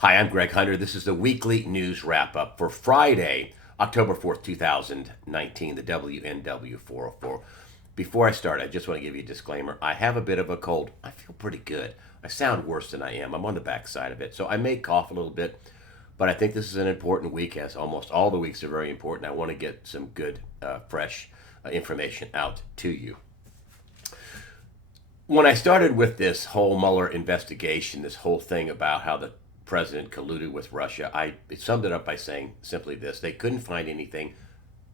Hi, I'm Greg Hunter. This is the weekly news wrap up for Friday, October 4th, 2019, the WNW 404. Before I start, I just want to give you a disclaimer. I have a bit of a cold. I feel pretty good. I sound worse than I am. I'm on the backside of it. So I may cough a little bit, but I think this is an important week, as almost all the weeks are very important. I want to get some good, fresh information out to you. When I started with this whole Mueller investigation, this whole thing about how the president colluded with Russia, I summed it up by saying simply this: they couldn't find anything,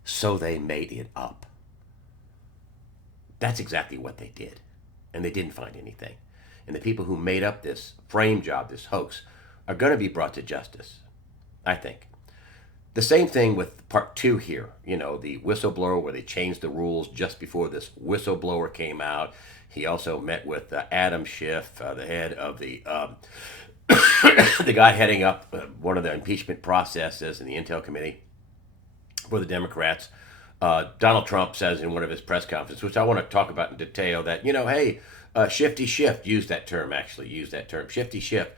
so they made it up. That's exactly what they did. And they didn't find anything. And the people who made up this frame job, this hoax, are going to be brought to justice, I think. The same thing with part two here, the whistleblower, where they changed the rules just before this whistleblower came out. He also met with Adam Schiff, the head of the guy heading up one of the impeachment processes in the Intel Committee for the Democrats. Donald Trump says in one of his press conferences, which I want to talk about in detail, that, hey, Shifty Schiff used that term, Shifty Schiff.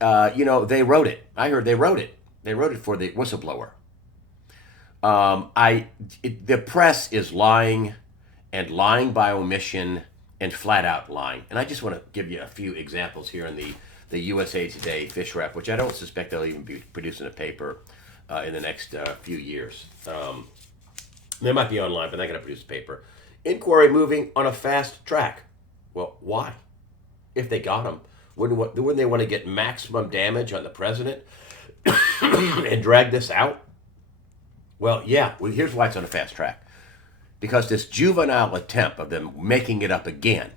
They wrote it. I heard they wrote it. They wrote it for the whistleblower. The press is lying, and lying by omission, and flat out lying. And I just want to give you a few examples here in the USA Today fish wrap, which I don't suspect they'll even be producing a paper in the next few years. They might be online, but they're not going to produce a paper. Inquiry moving on a fast track. Well, why? If they got him, wouldn't they want to get maximum damage on the president and drag this out? Well, yeah. Well, here's why it's on a fast track. Because this juvenile attempt of them making it up again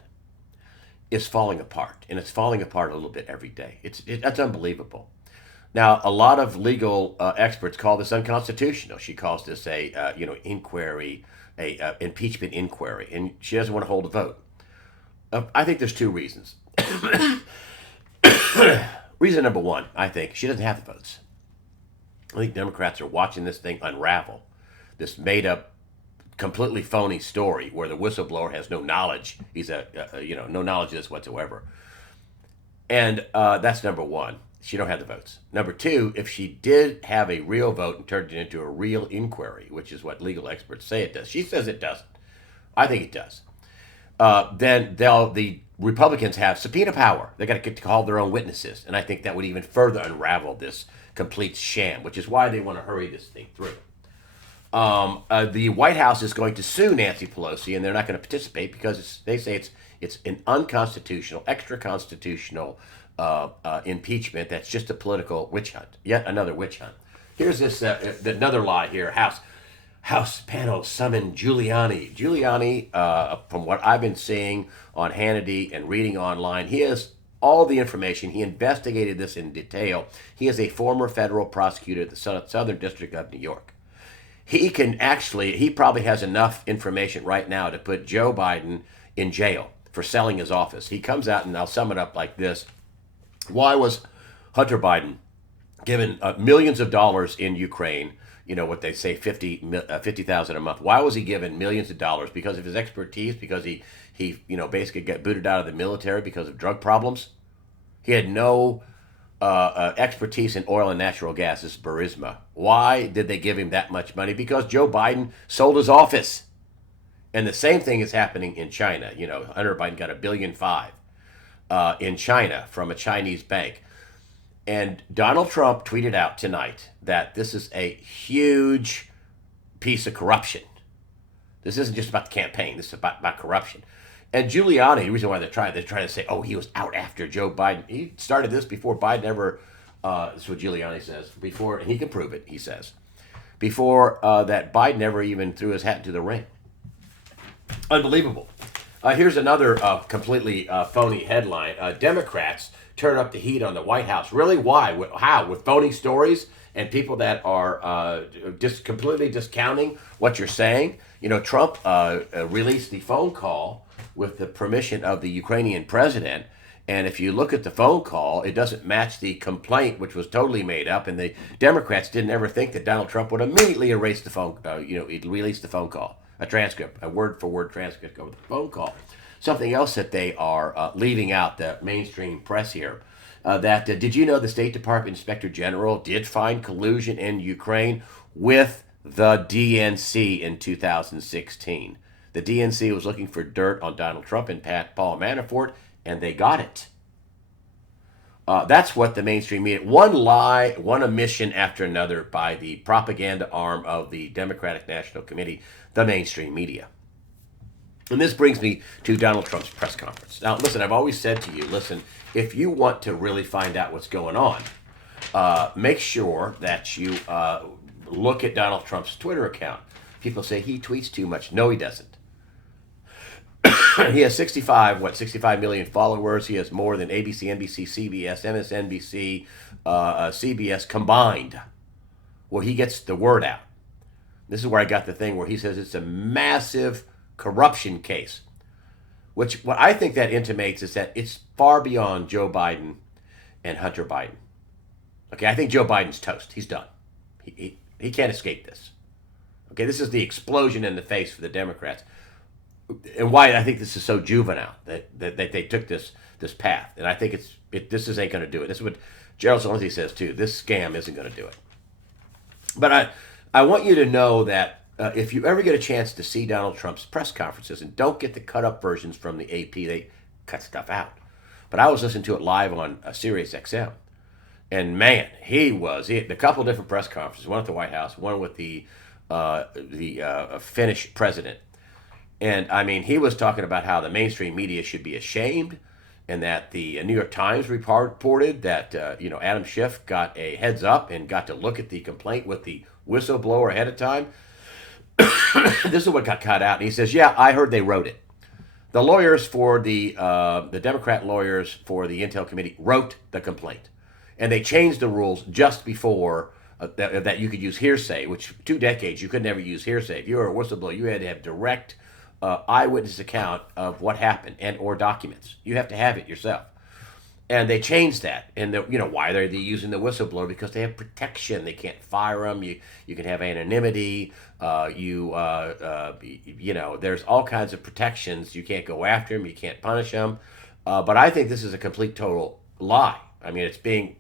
is falling apart, and it's falling apart a little bit every day. That's unbelievable. Now, a lot of legal experts call this unconstitutional. She calls this a inquiry, a impeachment inquiry, and she doesn't want to hold a vote. I think there's two reasons. Reason number one, I think she doesn't have the votes. I think Democrats are watching this thing unravel, this made up, completely phony story where the whistleblower has no knowledge. He's no knowledge of this whatsoever. And that's number one. She don't have the votes. Number two, if she did have a real vote and turned it into a real inquiry, which is what legal experts say it does. She says it doesn't. I think it does. Then the Republicans have subpoena power. They got to get to call their own witnesses, and I think that would even further unravel this complete sham, which is why they want to hurry this thing through. The White House is going to sue Nancy Pelosi, and they're not going to participate because they say it's an unconstitutional, extra-constitutional impeachment that's just a political witch hunt, yet another witch hunt. Here's this another lie here. House panel summoned Giuliani. Giuliani, from what I've been seeing on Hannity and reading online, he has all the information. He investigated this in detail. He is a former federal prosecutor at the Southern District of New York. He probably has enough information right now to put Joe Biden in jail for selling his office. He comes out, and I'll sum it up like this. Why was Hunter Biden given millions of dollars in Ukraine? What they say, 50,000 a month. Why was he given millions of dollars? Because of his expertise? Because he basically got booted out of the military because of drug problems? He had no expertise in oil and natural gas. This is Burisma. Why did they give him that much money? Because Joe Biden sold his office. And the same thing is happening in China. Hunter Biden got $1.5 billion in China from a Chinese bank. And Donald Trump tweeted out tonight that this is a huge piece of corruption. This isn't just about the campaign. This is about corruption. And Giuliani, the reason why they're trying to say, oh, he was out after Joe Biden. He started this before Biden ever, that's what Giuliani says, before, and he can prove it, he says, before that Biden ever even threw his hat into the ring. Unbelievable. Here's another completely phony headline. Democrats turn up the heat on the White House. Really? Why? How? With phony stories and people that are just completely discounting what you're saying? Trump released the phone call with the permission of the Ukrainian president. And if you look at the phone call, it doesn't match the complaint, which was totally made up. And the Democrats didn't ever think that Donald Trump would immediately erase the phone, he'd release the phone call, a transcript, a word-for-word transcript over the phone call. Something else that they are leaving out, the mainstream press here, Did you know the State Department Inspector General did find collusion in Ukraine with the DNC in 2016? The DNC was looking for dirt on Donald Trump and Paul Manafort, and they got it. That's what the mainstream media, one lie, one omission after another by the propaganda arm of the Democratic National Committee, the mainstream media. And this brings me to Donald Trump's press conference. Now, listen, I've always said to you, listen, if you want to really find out what's going on, make sure that you look at Donald Trump's Twitter account. People say he tweets too much. No, he doesn't. He has 65 million followers. He has more than ABC, NBC, CBS, MSNBC, CBS combined, where he gets the word out. This is where I got the thing where he says it's a massive corruption case, which what I think that intimates is that it's far beyond Joe Biden and Hunter Biden. Okay, I think Joe Biden's toast. He's done. He can't escape this. Okay, this is the explosion in the face for the Democrats. And why I think this is so juvenile that they took this path. And I think this ain't going to do it. This is what Gerald Zelensky says too. This scam isn't going to do it. But I want you to know that if you ever get a chance to see Donald Trump's press conferences, and don't get the cut up versions from the AP, they cut stuff out. But I was listening to it live on Sirius XM. And man, he had a couple of different press conferences, one at the White House, one with the Finnish president. And I mean, he was talking about how the mainstream media should be ashamed, and that the New York Times reported that Adam Schiff got a heads up and got to look at the complaint with the whistleblower ahead of time. This is what got cut out. And he says, "Yeah, I heard they wrote it. The lawyers for the Democrat lawyers for the Intel Committee wrote the complaint, and they changed the rules just before." That you could use hearsay, which 2 decades you could never use hearsay. If you were a whistleblower, you had to have direct eyewitness account of what happened and or documents. You have to have it yourself. And they changed that. And why are they using the whistleblower? Because they have protection. They can't fire them. You can have anonymity. There's all kinds of protections. You can't go after them. You can't punish them. But I think this is a complete total lie. I mean, it's being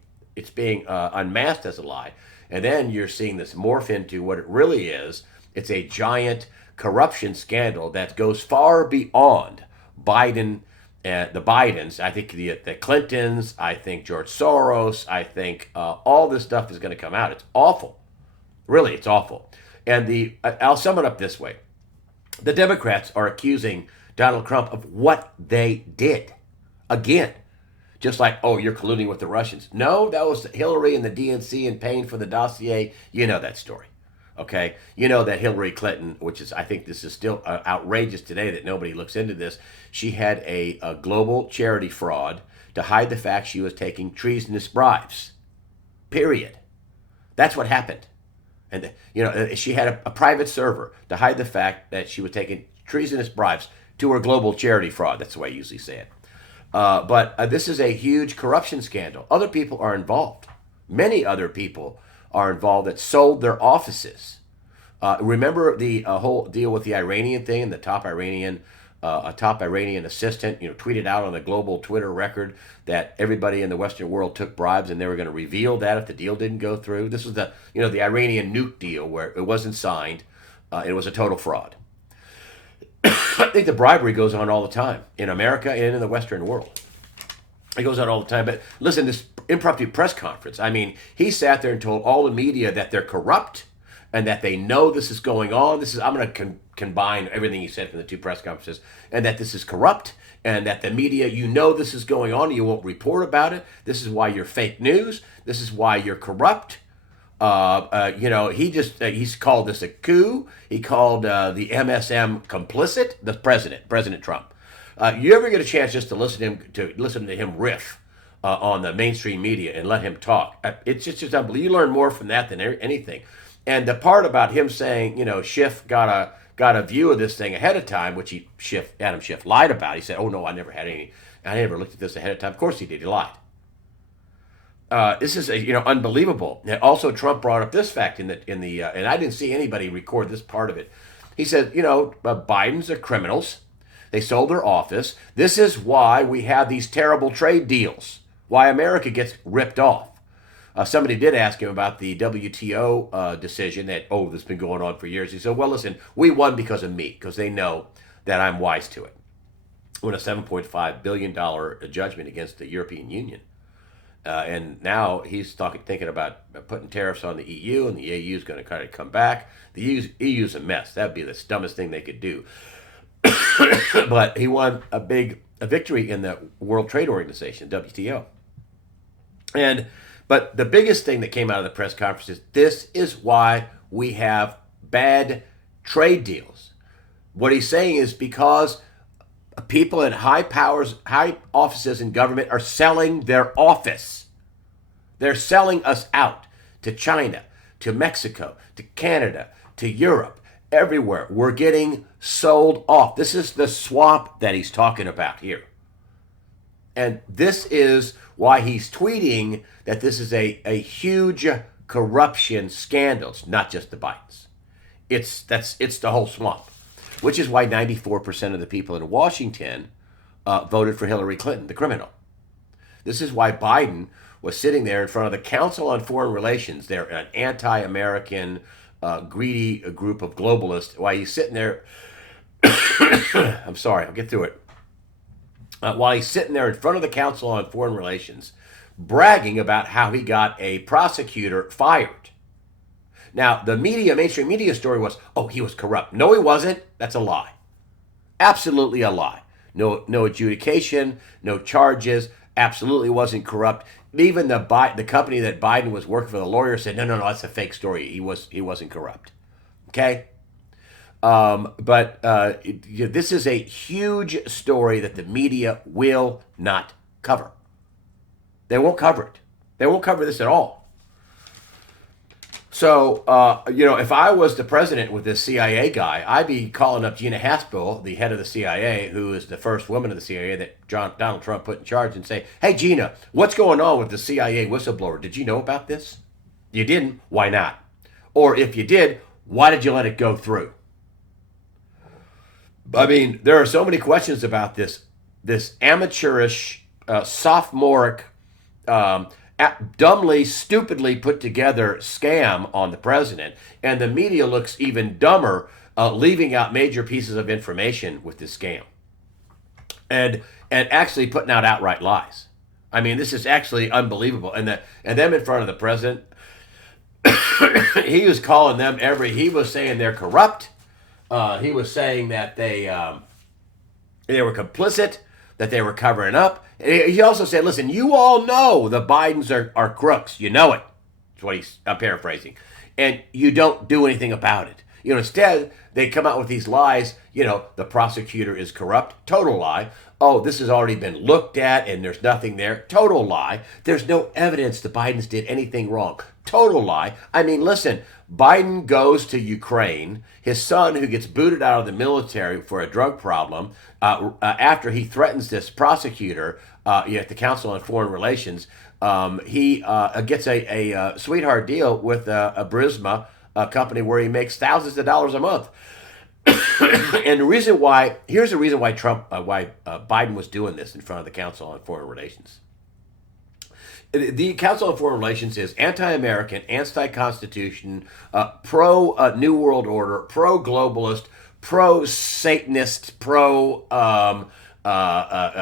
unmasked as a lie. And then you're seeing this morph into what it really is. It's a giant corruption scandal that goes far beyond Biden and the Bidens. I think the Clintons, I think George Soros, I think all this stuff is going to come out. It's awful. Really, it's awful. And I'll sum it up this way. The Democrats are accusing Donald Trump of what they did. Again, just like, oh, you're colluding with the Russians. No, that was Hillary and the DNC and paying for the dossier. You know that story. Okay, you know that Hillary Clinton, I think this is still outrageous today that nobody looks into this. She had a global charity fraud to hide the fact she was taking treasonous bribes. Period. That's what happened. And she had a private server to hide the fact that she was taking treasonous bribes to her global charity fraud. That's the way I usually say it. But this is a huge corruption scandal. Other people are involved. Many other people are involved that sold their offices. Remember the whole deal with the Iranian thing, and the top Iranian assistant, tweeted out on the global Twitter record that everybody in the Western world took bribes, and they were going to reveal that if the deal didn't go through. This was the Iranian nuke deal where it wasn't signed. It was a total fraud. I think the bribery goes on all the time in America and in the Western world. It goes on all the time. But listen, this impromptu press conference, I mean, he sat there and told all the media that they're corrupt and that they know this is going on. I'm going to combine everything he said from the 2 press conferences, and that this is corrupt, and that the media, this is going on, and you won't report about it. This is why you're fake news. This is why you're corrupt. He's called this a coup. He called the MSM complicit. The President Trump. You ever get a chance just to listen to him riff on the mainstream media and let him talk? It's just unbelievable. You learn more from that than anything. And the part about him saying, Schiff got a view of this thing ahead of time, which Adam Schiff lied about. He said, "Oh no, I never looked at this ahead of time." Of course he did. He lied. This is unbelievable. And also, Trump brought up this fact and I didn't see anybody record this part of it. He said, Biden's are criminals. They sold their office. This is why we have these terrible trade deals why America gets ripped off. Somebody did ask him about the WTO decision that, that's been going on for years. He said, well, listen, we won because of me, because they know that I'm wise to it. Won a $7.5 billion judgment against the European Union. And now he's thinking about putting tariffs on the EU, and the EU is going to kind of come back. The EU's a mess. That would be the dumbest thing they could do. But he won a victory in the World Trade Organization, WTO. But the biggest thing that came out of the press conference is this is why we have bad trade deals. What he's saying is because people in high offices in government are selling their office. They're selling us out to China, to Mexico, to Canada, to Europe, everywhere. We're getting sold off. This is the swamp that he's talking about here. And this is why he's tweeting that this is a huge corruption scandal. It's not just the Bidens. It's the whole swamp, which is why 94% of the people in Washington voted for Hillary Clinton, the criminal. This is why Biden was sitting there in front of the Council on Foreign Relations. They're an anti-American, greedy group of globalists. Why he's sitting there, I'm sorry, I'll get through it. While he's sitting there in front of the Council on Foreign Relations, bragging about how he got a prosecutor fired. Now, the mainstream media story was, he was corrupt. No, he wasn't. That's a lie. Absolutely a lie. No adjudication, no charges, absolutely wasn't corrupt. Even the company that Biden was working for, the lawyer said, no, that's a fake story. He wasn't corrupt. Okay? But this is a huge story that the media will not cover. They won't cover it. They won't cover this at all. So, if I was the president with this CIA guy, I'd be calling up Gina Haspel, the head of the CIA, who is the first woman of the CIA that Donald Trump put in charge, and say, hey, Gina, what's going on with the CIA whistleblower? Did you know about this? You didn't? Why not? Or if you did, why did you let it go through? I mean, there are so many questions about this amateurish, sophomoric, dumbly, stupidly put together scam on the president, and the media looks even dumber, leaving out major pieces of information with this scam, and actually putting out outright lies. I mean, this is actually unbelievable. And them in front of the president, he was calling them he was saying they're corrupt. He was saying that they were complicit, that they were covering up. He also said, listen, you all know the Bidens are crooks. You know it. That's what I'm paraphrasing. And you don't do anything about it. Instead, they come out with these lies. The prosecutor is corrupt. Total lie. This has already been looked at and there's nothing there. Total lie. There's no evidence the Bidens did anything wrong. Total lie. I mean, listen, Biden goes to Ukraine. His son, who gets booted out of the military for a drug problem, after he threatens this prosecutor at the Council on Foreign Relations, he gets a sweetheart deal with a Burisma company where he makes thousands of dollars a month. And here's the reason why Biden was doing this in front of the Council on Foreign Relations. The Council on Foreign Relations is anti-American, anti-Constitution, pro-New World Order, pro-globalist, pro-Satanist,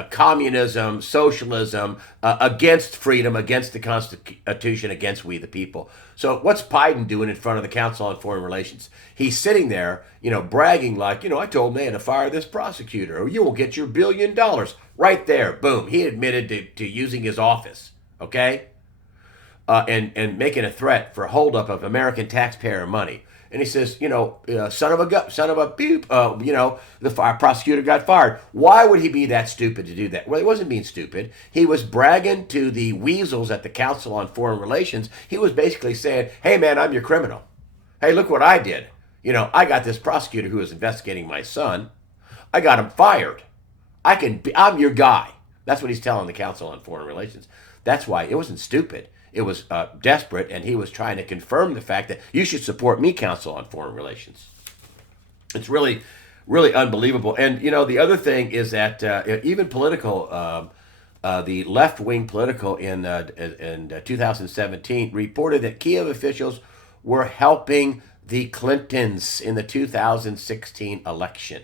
communism, socialism, against freedom, against the Constitution, against we the people. So what's Biden doing in front of the Council on Foreign Relations? He's sitting there, bragging like, I told them to fire this prosecutor, or you will get your $1 billion. Right there, boom. He admitted to using his office, okay? And making a threat for holdup of American taxpayer money. And he says, son of a beep, the prosecutor got fired. Why would he be that stupid to do that? Well, he wasn't being stupid. He was bragging to the weasels at the Council on Foreign Relations. He was basically saying, hey, man, I'm your criminal. Hey, look what I did. I got this prosecutor who was investigating my son. I got him fired. I'm your guy. That's what he's telling the Council on Foreign Relations. That's why it wasn't stupid. It was desperate, and he was trying to confirm the fact that you should support me, Council on Foreign Relations. It's really, really unbelievable. And, the other thing is that even political The left-wing political in 2017 reported that Kiev officials were helping the Clintons in the 2016 election,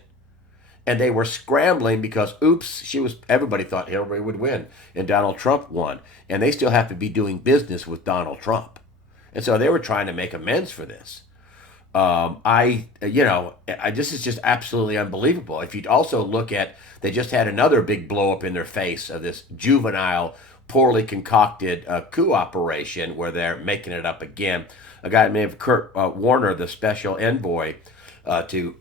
and they were scrambling because oops, everybody thought Hillary would win and Donald Trump won, and they still have to be doing business with Donald Trump, and so they were trying to make amends for this. This is just absolutely unbelievable. If you also look at, they just had another big blow up in their face of this juvenile, poorly concocted coup operation where they're making it up again. A guy named Kurt Warner, the special envoy to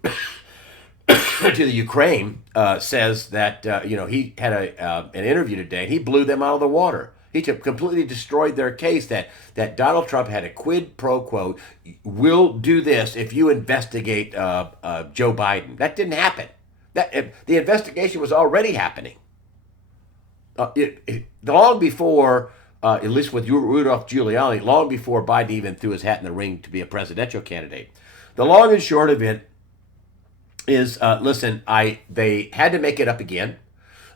to the Ukraine, says that he had an interview today and he blew them out of the water. He completely destroyed their case that Donald Trump had a quid pro quo. We'll do this if you investigate Joe Biden. That didn't happen. The investigation was already happening. Long before, at least with Rudolph Giuliani, long before Biden even threw his hat in the ring to be a presidential candidate. The long and short of it is, they had to make it up again.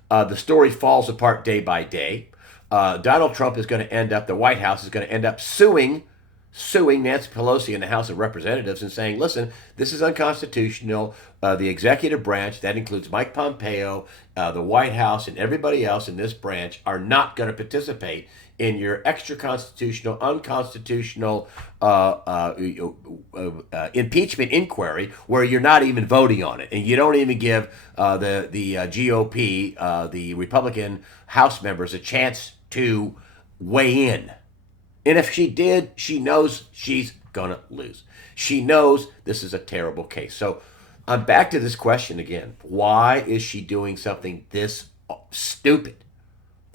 The story falls apart day by day. Donald Trump is going to end up, the White House is going to end up suing Nancy Pelosi in the House of Representatives and saying, listen, this is unconstitutional. The executive branch, that includes Mike Pompeo, the White House, and everybody else in this branch are not going to participate in your extra constitutional, unconstitutional impeachment inquiry where you're not even voting on it. And you don't even give the GOP, the Republican House members, a chance to weigh in. And if she did, she knows she's going to lose. She knows this is a terrible case. So I'm back to this question again. Why is she doing something this stupid?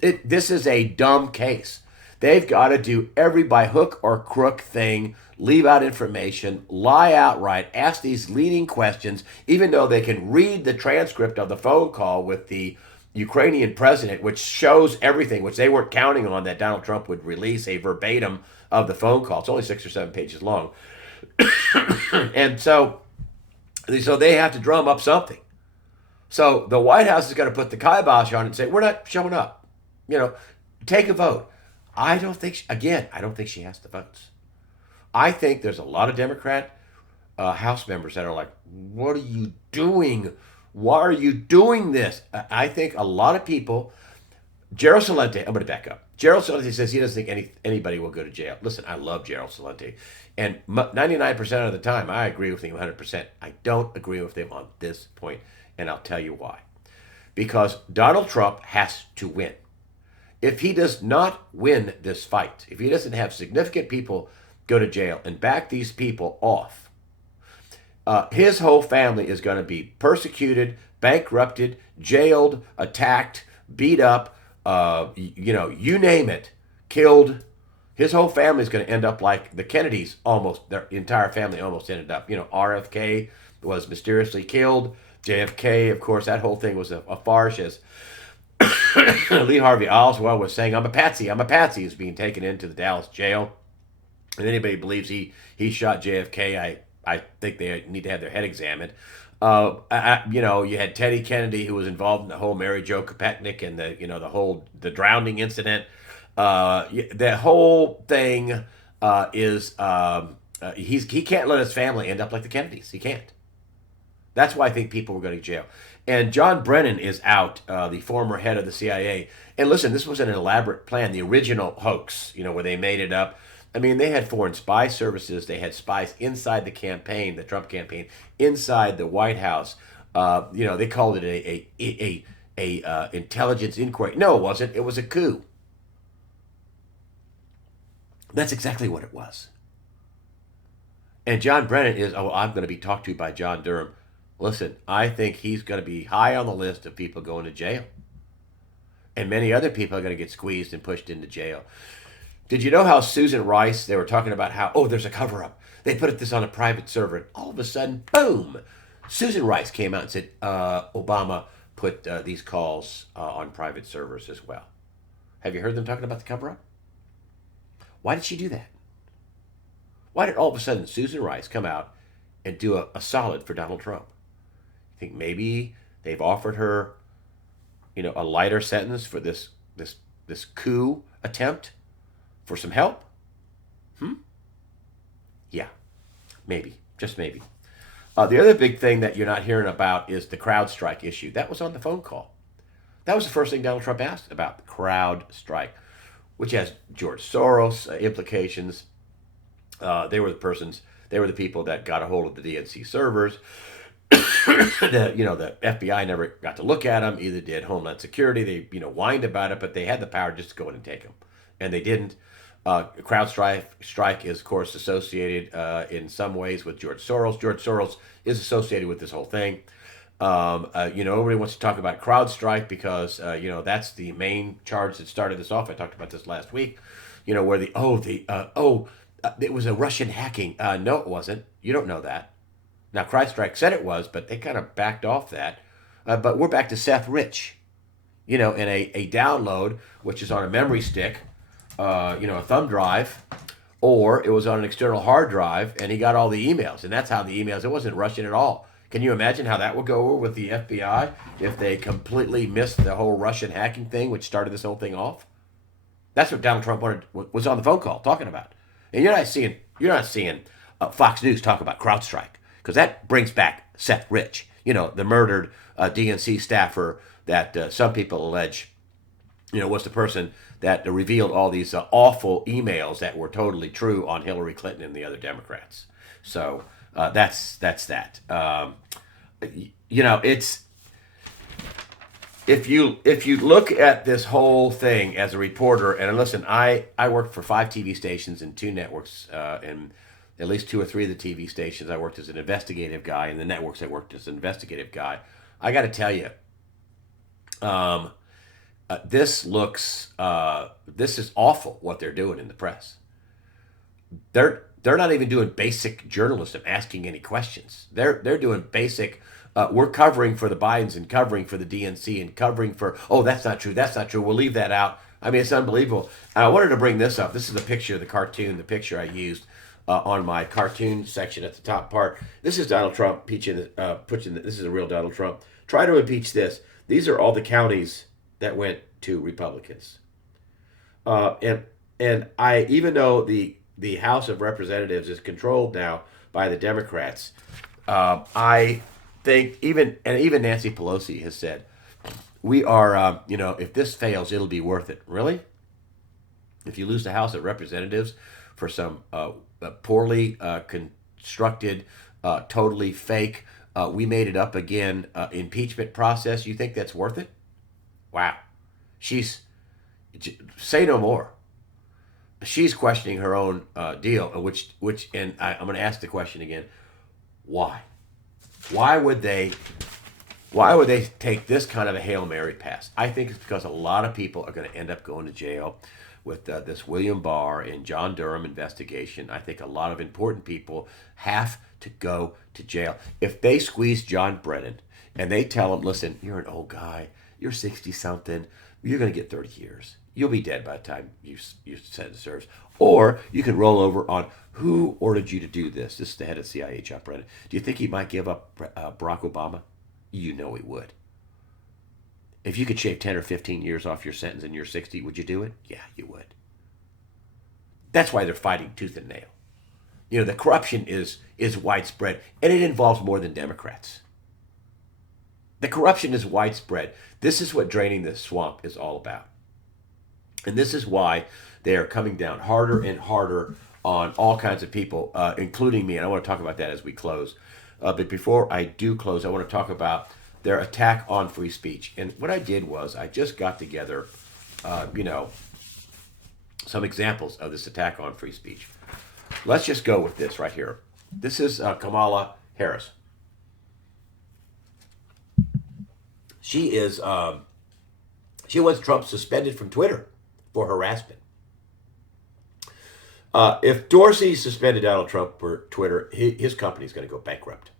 This is a dumb case. They've got to do every by hook or crook thing, leave out information, lie outright, ask these leading questions, even though they can read the transcript of the phone call with the Ukrainian president, which shows everything, which they weren't counting on, that Donald Trump would release a verbatim of the phone call. It's only 6 or 7 pages long. And so they have to drum up something. So the White House is going to put the kibosh on it and say, we're not showing up. Take a vote. I don't think she has the votes. I think there's a lot of Democrat House members that are like, what are you doing? Why are you doing this? I think a lot of people, Gerald Celente, I'm going to back up. Gerald Celente says he doesn't think anybody will go to jail. Listen, I love Gerald Celente. And 99% of the time, I agree with him 100%. I don't agree with him on this point, and I'll tell you why. Because Donald Trump has to win. If he does not win this fight, if he doesn't have significant people go to jail and back these people off, his whole family is going to be persecuted, bankrupted, jailed, attacked, beat up, you name it, killed. His whole family is going to end up like the Kennedys, almost, their entire family almost ended up. RFK was mysteriously killed. JFK, of course, that whole thing was a farce, as Lee Harvey Oswald was saying, I'm a patsy, he's being taken into the Dallas jail. And anybody believes he shot JFK, I think they need to have their head examined. You had Teddy Kennedy, who was involved in the whole Mary Jo Kopechne and the drowning incident. The whole thing is he can't let his family end up like the Kennedys. He can't. That's why I think people were going to jail. And John Brennan is out, the former head of the CIA. And listen, this was an elaborate plan, the original hoax, where they made it up. I mean, they had foreign spy services. They had spies inside the campaign, the Trump campaign, inside the White House. They called it a intelligence inquiry. No, it wasn't. It was a coup. That's exactly what it was. And John Brennan is, I'm going to be talked to by John Durham. Listen, I think he's going to be high on the list of people going to jail. And many other people are going to get squeezed and pushed into jail. Did you know how Susan Rice, they were talking about how, there's a cover-up. They put this on a private server. And all of a sudden, boom, Susan Rice came out and said, Obama put these calls on private servers as well. Have you heard them talking about the cover-up? Why did she do that? Why did all of a sudden Susan Rice come out and do a solid for Donald Trump? You think maybe they've offered her, a lighter sentence for this this this coup attempt for some help? Hmm? Yeah, maybe, just maybe. The other big thing that you're not hearing about is the crowd strike issue. That was on the phone call. That was the first thing Donald Trump asked about, the crowd strike, which has George Soros implications. They were the persons, they were the people that got a hold of the DNC servers. The FBI never got to look at them. Either did Homeland Security. They whined about it, but they had the power just to go in and take them, and they didn't. Crowd strike is, of course, associated in some ways with George Soros. George Soros is associated with this whole thing. Nobody wants to talk about crowd strike because that's the main charge that started this off. I talked about this last week. Where it was a Russian hacking. No, it wasn't. You don't know that. Now, CrowdStrike said it was, but they kind of backed off that. But we're back to Seth Rich, in a download, which is on a memory stick, a thumb drive, or it was on an external hard drive, and he got all the emails. And that's how the emails, it wasn't Russian at all. Can you imagine how that would go over with the FBI if they completely missed the whole Russian hacking thing, which started this whole thing off? That's what Donald Trump was on the phone call talking about. And you're not seeing Fox News talk about CrowdStrike, because that brings back Seth Rich, the murdered DNC staffer that some people allege, was the person that revealed all these awful emails that were totally true on Hillary Clinton and the other Democrats. So that's that. It's if you look at this whole thing as a reporter, and listen, I worked for 5 TV stations and 2 networks, and at least 2 or 3 of the TV stations I worked as an investigative guy, and the networks I worked as an investigative guy. I got to tell you, this is awful what they're doing in the press. They're not even doing basic journalism, asking any questions. They're doing basic. We're covering for the Bidens and covering for the DNC and covering for. Oh, that's not true. That's not true. We'll leave that out. I mean, it's unbelievable. I wanted to bring this up. This is a picture of the cartoon. The picture I used on my cartoon section at the top part. This is Donald Trump pushing. This is a real Donald Trump. Try to impeach this. These are all the counties that went to Republicans. And I, even though the House of Representatives is controlled now by the Democrats, I think even Nancy Pelosi has said, we are, if this fails, it'll be worth it. Really? If you lose the House of Representatives for some poorly constructed, totally fake, we made it up again impeachment process, you think that's worth it? Wow. Say no more. She's questioning her own deal, and I'm going to ask the question again. Why? Why would they take this kind of a Hail Mary pass? I think it's because a lot of people are going to end up going to jail with this William Barr and John Durham investigation. I think a lot of important people have to go to jail. If they squeeze John Brennan and they tell him, listen, you're an old guy, you're 60-something, you're going to get 30 years. You'll be dead by the time your sentence serves. Or you can roll over on who ordered you to do this. This is the head of CIA, John Brennan. Do you think he might give up Barack Obama? You know he would. If you could shave 10 or 15 years off your sentence and you're 60, would you do it? Yeah, you would. That's why they're fighting tooth and nail. The corruption is widespread, and it involves more than Democrats. The corruption is widespread. This is what draining the swamp is all about. And this is why they are coming down harder and harder on all kinds of people, including me. And I want to talk about that as we close. But before I do close, I want to talk about their attack on free speech. And what I did was I just got together, some examples of this attack on free speech. Let's just go with this right here. This is Kamala Harris. She wants Trump suspended from Twitter for harassment. If Dorsey suspended Donald Trump for Twitter, his company is going to go bankrupt.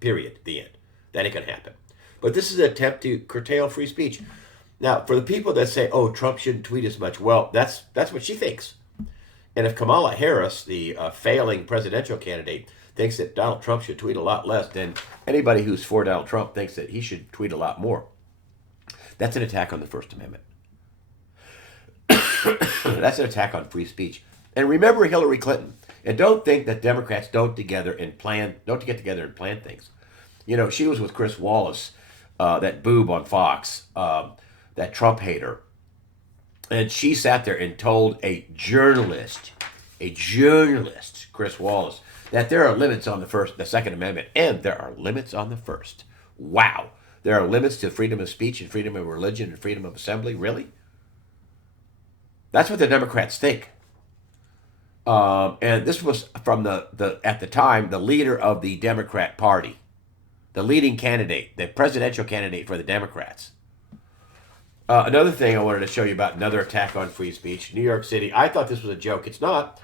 Period. The end. That ain't going to happen. But this is an attempt to curtail free speech. Now, for the people that say, oh, Trump shouldn't tweet as much, well, that's what she thinks. And if Kamala Harris, the failing presidential candidate, thinks that Donald Trump should tweet a lot less, then anybody who's for Donald Trump thinks that he should tweet a lot more. That's an attack on the First Amendment. That's an attack on free speech. And remember Hillary Clinton. And don't think that Democrats don't get together and plan things. You know, she was with Chris Wallace, that boob on Fox, that Trump hater. And she sat there and told a journalist, Chris Wallace, that there are limits on the Second Amendment, and there are limits on the First. Wow. There are limits to freedom of speech and freedom of religion and freedom of assembly? Really? That's what the Democrats think. And this was from at the time, the leader of the Democrat Party, the leading candidate, the presidential candidate for the Democrats. Another thing I wanted to show you about another attack on free speech, New York City. I thought this was a joke. It's not.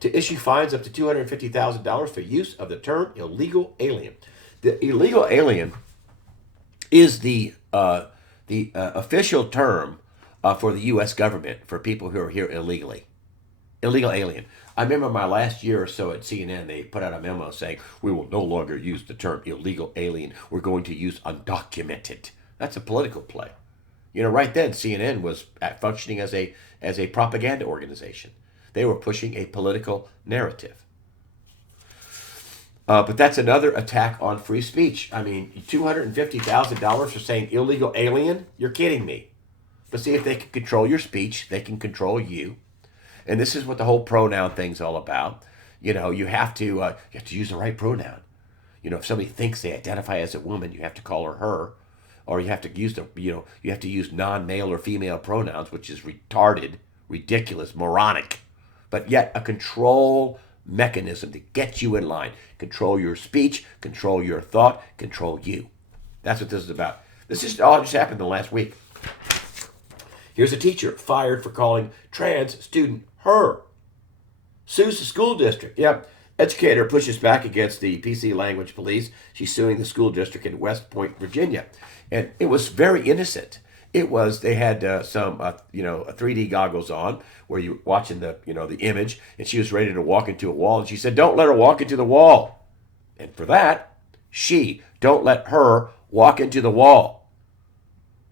To issue fines up to $250,000 for use of the term illegal alien. The illegal alien is the official term for the U.S. government for people who are here illegally. Illegal alien. I remember my last year or so at CNN, they put out a memo saying, we will no longer use the term illegal alien. We're going to use undocumented. That's a political play. You know, right then, CNN was functioning as a propaganda organization. They were pushing a political narrative. But that's another attack on free speech. I mean, $250,000 for saying illegal alien? You're kidding me. But see, if they can control your speech, they can control you. And this is what the whole pronoun thing's all about. You know, you have to use the right pronoun. You know, if somebody thinks they identify as a woman, you have to call her. Or you have to use you have to use non-male or female pronouns, which is retarded, ridiculous, moronic. But yet a control mechanism to get you in line. Control your speech, control your thought, control you. That's what this is about. This is all just happened in the last week. Here's a teacher fired for calling trans student her. Sues the school district. Yep. Educator pushes back against the PC language police. She's suing the school district in West Point, Virginia. And it was very innocent. They had some 3D goggles on where you're watching the image, and she was ready to walk into a wall, and she said, don't let her walk into the wall. And for that, don't let her walk into the wall.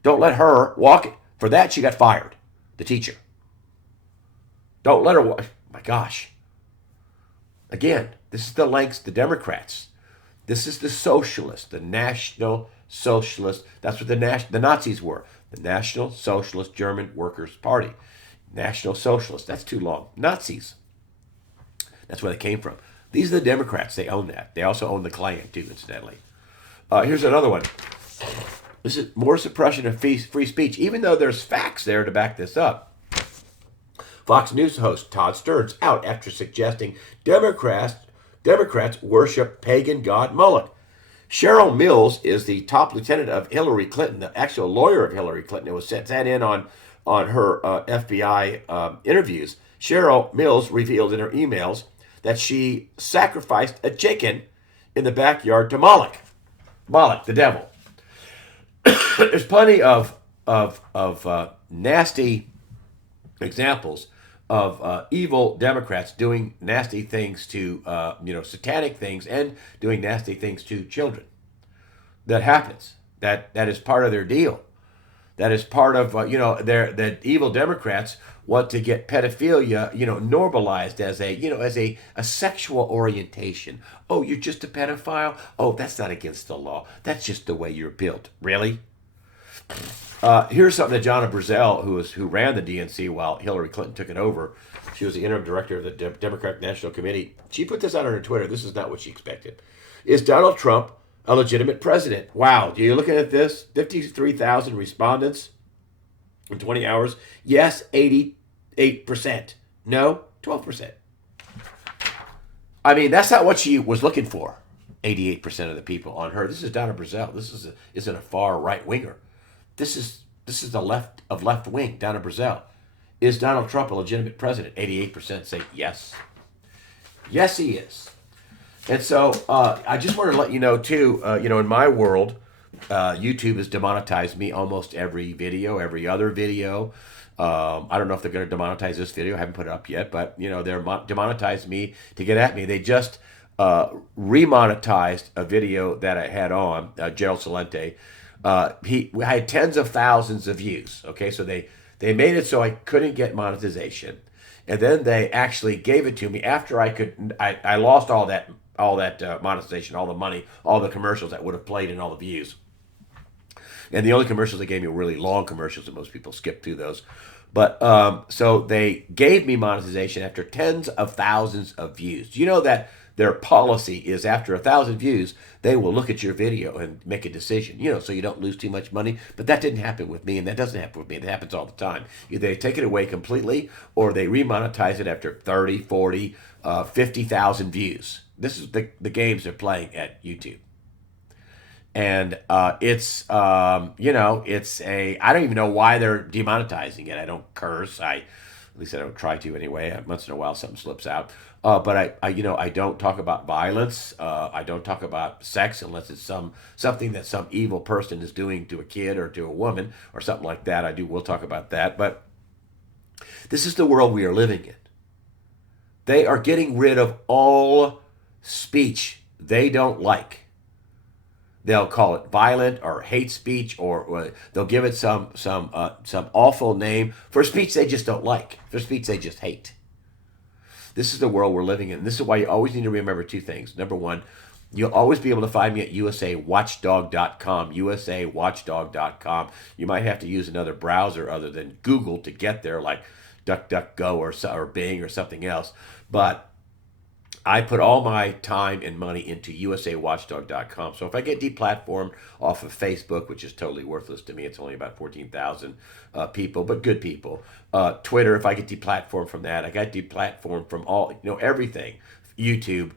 Don't let her walk. For that, she got fired, the teacher. Don't let her walk. My gosh. Again, this is the lengths, the Democrats. This is the socialists, the National Socialist. That's what the Nazis were. The National Socialist German Workers' Party. National Socialist. That's too long. Nazis. That's where they came from. These are the Democrats. They own that. They also own the Klan, too, incidentally. Here's another one. This is more suppression of free speech, even though there's facts there to back this up. Fox News host Todd Stearns out after suggesting Democrats worship pagan god Moloch. Cheryl Mills is the top lieutenant of Hillary Clinton, the actual lawyer of Hillary Clinton, who was sent in on her FBI interviews. Cheryl Mills revealed in her emails that she sacrificed a chicken in the backyard to Moloch. Moloch, the devil. There's plenty of nasty examples of evil Democrats doing nasty things to, satanic things, and doing nasty things to children. That happens. That is part of their deal. That is part of, that evil Democrats want to get pedophilia, normalized as a sexual orientation. Oh, you're just a pedophile? Oh, that's not against the law. That's just the way you're built. Really? Here's something that Jonna Brazell, who ran the DNC while Hillary Clinton took it over. She was the interim director of the Democratic National Committee. She put this out on her Twitter. This is not what she expected. Is Donald Trump a legitimate president? Wow. You're looking at this? 53,000 respondents in 20 hours. Yes, 88%. No, 12%. I mean, that's not what she was looking for. 88% of the people on her. This is Donna Brazell. This isn't a far right winger. This is the left of left wing, Donna Brazell. Is Donald Trump a legitimate president? 88% say yes. Yes, he is. And so I just wanted to let you know, too, in my world, YouTube has demonetized me almost every video, every other video. I don't know if they're going to demonetize this video. I haven't put it up yet, but, they're demonetized me to get at me. They just remonetized a video that I had on, Gerald Celente, I had tens of thousands of views. Okay, so they made it so I couldn't get monetization, and then they actually gave it to me after I lost all that monetization, all the money, all the commercials that would have played, and all the views. And the only commercials they gave me were really long commercials, and most people skip through those. But so they gave me monetization after tens of thousands of views. Do you know that their policy is after 1,000 views, they will look at your video and make a decision, so you don't lose too much money. But that didn't happen with me, and that doesn't happen with me. That happens all the time. Either they take it away completely or they remonetize it after 30, 40, 50,000 views. This is the games they're playing at YouTube. And it's I don't even know why they're demonetizing it. I don't curse. At least I don't try to anyway. Once in a while something slips out. I don't talk about violence. I don't talk about sex unless it's something that some evil person is doing to a kid or to a woman or something like that. We'll talk about that. But this is the world we are living in. They are getting rid of all speech they don't like. They'll call it violent or hate speech, or they'll give it some awful name for speech they just don't like, for speech they just hate. This is the world we're living in. This is why you always need to remember two things. Number one, you'll always be able to find me at usawatchdog.com, usawatchdog.com. You might have to use another browser other than Google to get there, like DuckDuckGo or Bing or something else. But I put all my time and money into usawatchdog.com. So if I get deplatformed off of Facebook, which is totally worthless to me, it's only about 14,000 people, but good people. Twitter, if I get deplatformed from that, I got deplatformed from everything. YouTube.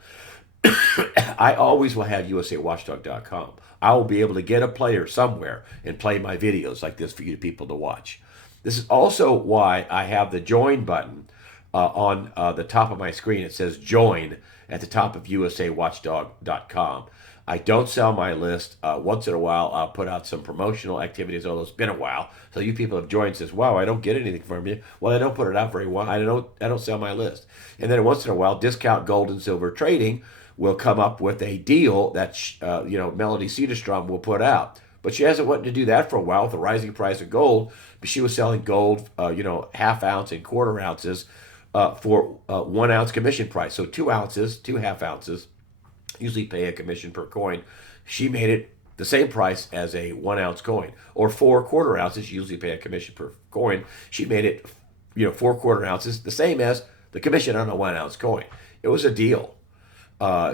I always will have usawatchdog.com. I will be able to get a player somewhere and play my videos like this for you people to watch. This is also why I have the join button on the top of my screen. It says join at the top of usawatchdog.com. I don't sell my list. Once in a while, I'll put out some promotional activities, although it's been a while. So you people have joined and says, wow, I don't get anything from you. Well, I don't put it out very well. I don't sell my list. And then once in a while, Discount Gold and Silver Trading will come up with a deal that Melody Cedarstrom will put out. But she hasn't wanted to do that for a while with the rising price of gold. But she was selling gold, half ounce and quarter ounces for 1 ounce commission price. So 2 ounces, 2 half ounces, usually pay a commission per coin. She made it the same price as a 1 ounce coin. Or 4 quarter ounces, usually pay a commission per coin. She made it, 4 quarter ounces, the same as the commission on a 1 ounce coin. It was a deal.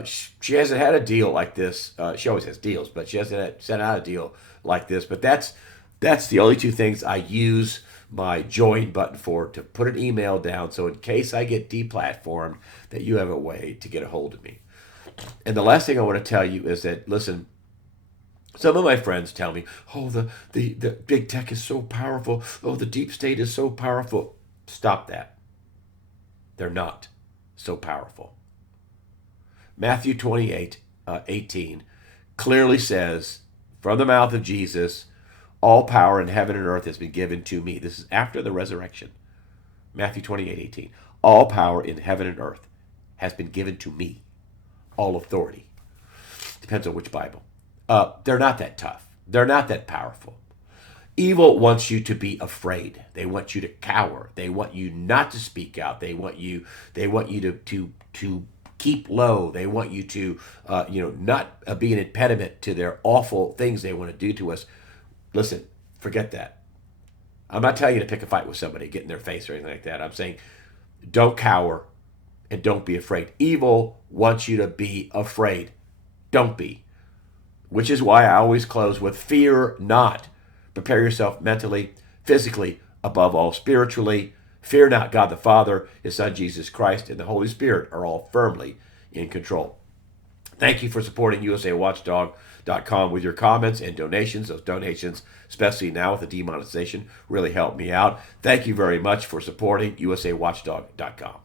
She hasn't had a deal like this. She always has deals, but she hasn't sent out a deal like this. But that's the only two things I use my join button for, to put an email down, so in case I get deplatformed, that you have a way to get a hold of me. And the last thing I want to tell you is that, listen, some of my friends tell me, oh, the big tech is so powerful. Oh, the deep state is so powerful. Stop that. They're not so powerful. Matthew 28:18 clearly says, from the mouth of Jesus, all power in heaven and earth has been given to me. This is after the resurrection. Matthew 28:18. All power in heaven and earth has been given to me. All authority. Depends on which Bible. They're not that tough. They're not that powerful. Evil wants you to be afraid. They want you to cower. They want you not to speak out. They want you to keep low. They want you to not be an impediment to their awful things they want to do to us. Listen, forget that. I'm not telling you to pick a fight with somebody, get in their face or anything like that. I'm saying don't cower and don't be afraid. Evil wants you to be afraid. Don't be. Which is why I always close with fear not. Prepare yourself mentally, physically, above all spiritually. Fear not. God the Father, His Son Jesus Christ, and the Holy Spirit are all firmly in control. Thank you for supporting usawatchdog.com with your comments and donations. Those donations, especially now with the demonetization, really help me out. Thank you very much for supporting usawatchdog.com.